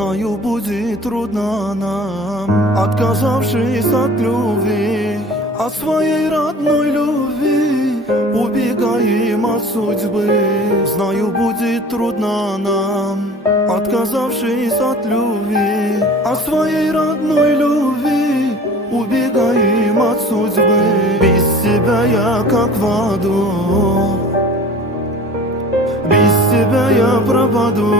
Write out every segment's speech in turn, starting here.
Знаю, будет трудно нам, отказавшись от любви, от своей родной любви, убегаем от судьбы. Знаю, будет трудно нам, отказавшись от любви, от своей родной любви, убегаем от судьбы. Без тебя я как в аду, без тебя я пропаду.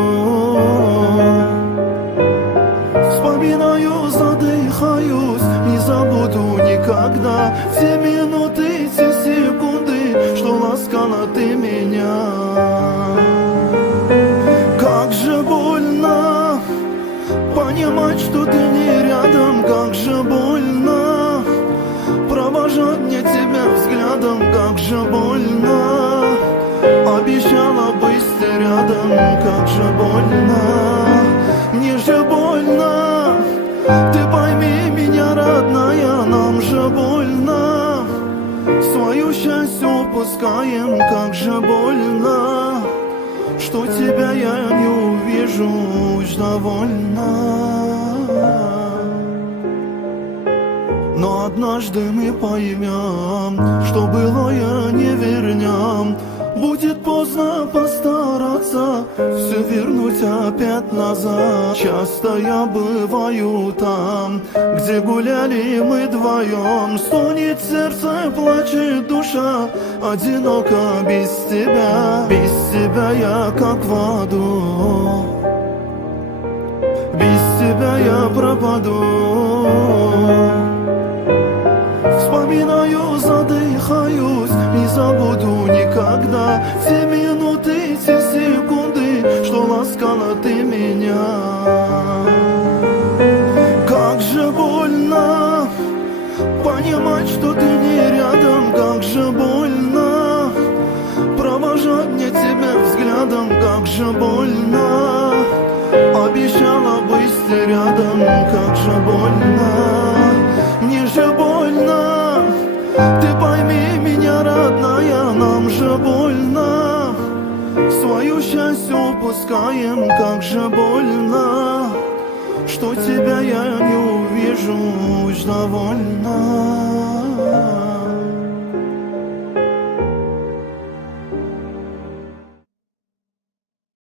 Вспоминаю, задыхаюсь, не забуду никогда те минуты, те секунды, что ласкала ты меня. Как же больно понимать, что ты не рядом, как же больно провожать мне тебя взглядом, как же больно. Обещала быть рядом, как же больно, мне же больно. Ты пойми меня, родная, нам же больно. Свое счастье упускаем, как же больно, что тебя я не увижу уж довольно. Но однажды мы поймем, что было я не вернем. Будет поздно постараться все вернуть опять назад. Часто я бываю там, где гуляли мы вдвоем. Стонет сердце, плачет душа, одиноко без тебя. Без тебя я как в аду, без тебя я пропаду. Вспоминаю, задыхаюсь, не забуду никогда те минуты, те секунды, что ласкала ты меня. Как же больно понимать, что ты не рядом, как же больно провожать мне тебя взглядом, как же больно. Обещала быть рядом, как же больно, мне же больно. Ты пойми меня, родная, нам же больно. Свое счастье упускаем, как же больно, что тебя я не увижу уж довольно.